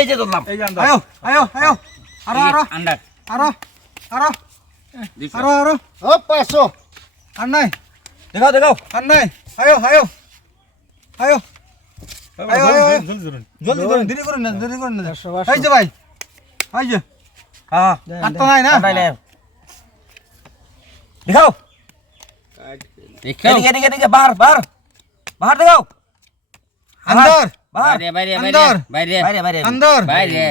এই যে ধরলাম। এই যে আন্ডার আয়ো আয়ো আয়ো। আরও আরও। আন্ডার আরও আরও। আরও আরও। ও পাঁচশো। আর নাই দেখাও দেখাও। আর নাই আয়ো। আয়ো। আয়ো আয়ো আয়ো। দেখাও। বাইরে বাইরে বাইরে বাইরে বাইরে আন্দর বাইরে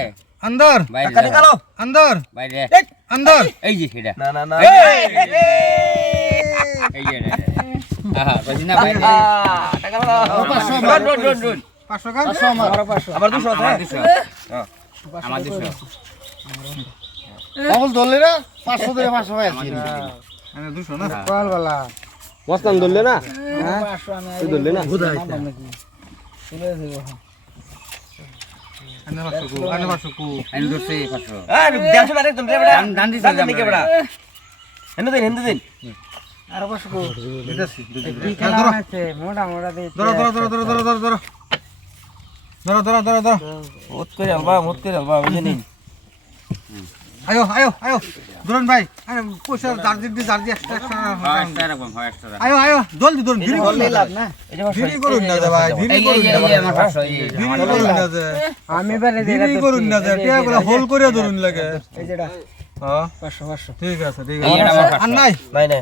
আন্দর টাকা নিকালো আন্দর। বাইরে। আন্দর। এই যে সেটা। না না না। এই যে আহা রজিনা বাইরে। টাকা নাও 500 ডন ডন ডন ডন 500 কার 500 আবার 200 আছে। 200 আমার 200 বল ধরলে না? 500 ধরে 500 হয় আছে আমি 200 না? কল বস্তান ধরলে না? 500 আমি ধরলে না? বুঝা হইছে আনে পাঁচশো কু আনে পাঁচশো কু। আমি পাঁচশো। আরে দেড়শো না একদম রে বেটা দাম দাম দিছে দিকে বেটা হিন্দু দিন হিন্দু দিন। দিতেছি ধরো। ধরো ধরো ধরো ধরো ধরো ধরো ধরো। ধরো ধরো ধরো ধরো। মুত করে আলবা মুত করে আলবা বুঝলি আয়ো আয়ো আয়ো। ধরুন ভাই আরে পয়সা দার্জির দি দার্জি এক্সট্রা এক্সট্রা রাখবেন হয় এক্সট্রা আয়ো আয়ো জলদি ধরুন ভিড়ি করুন না ভিড়ি করুন না ভাই ভিড়ি করুন না ভিড়ি করুন না আমি বারে ভিড়ি করুন না টিয়া গুলো হোল করে ধরুন লাগে। এই যেটা হ্যাঁ? ঠিক আছে ঠিক নাই? ভাই না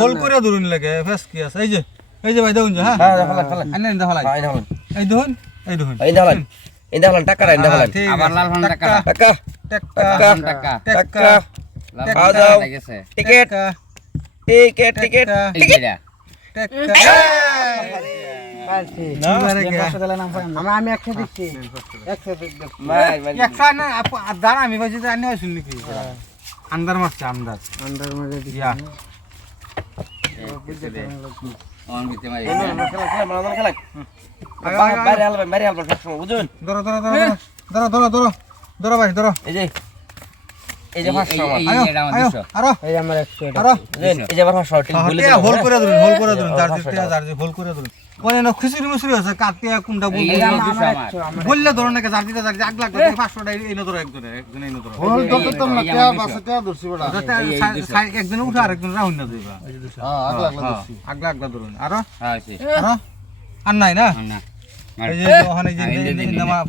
হোল করে ধরুন লাগে ফেস কি আছে? এই যে এই ভাই দেখুন হ্যাঁ? হ্যাঁ? এই দেখুন এই দেখুন হ্যাঁ, টাকা। টাকা। টাকা। টাকা। টাকা। খাওয়া দাও। টিকিট। Ticket ticket. টিকিট আমি একশো দিচ্ছি। দাঁড়া আমি বলছি আনি ধরো ধরো। ধরো ধরো ধরো ধরো ভাই ধরো। এই যে। এই যে পাঁচশো আরও এই আমার আছে কাটিয়া কোনটা বলব বললে ধরো নাকি চার দিতে চার আগ লাগবে পাঁচশো না দিবা আগ লাগলা ধরছি আগ লাগলা নাই না যে ওখানে যে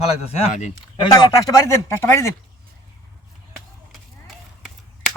ফালাইতেছে হ্যাঁ টাকা টাস্ট বাড়ি দেন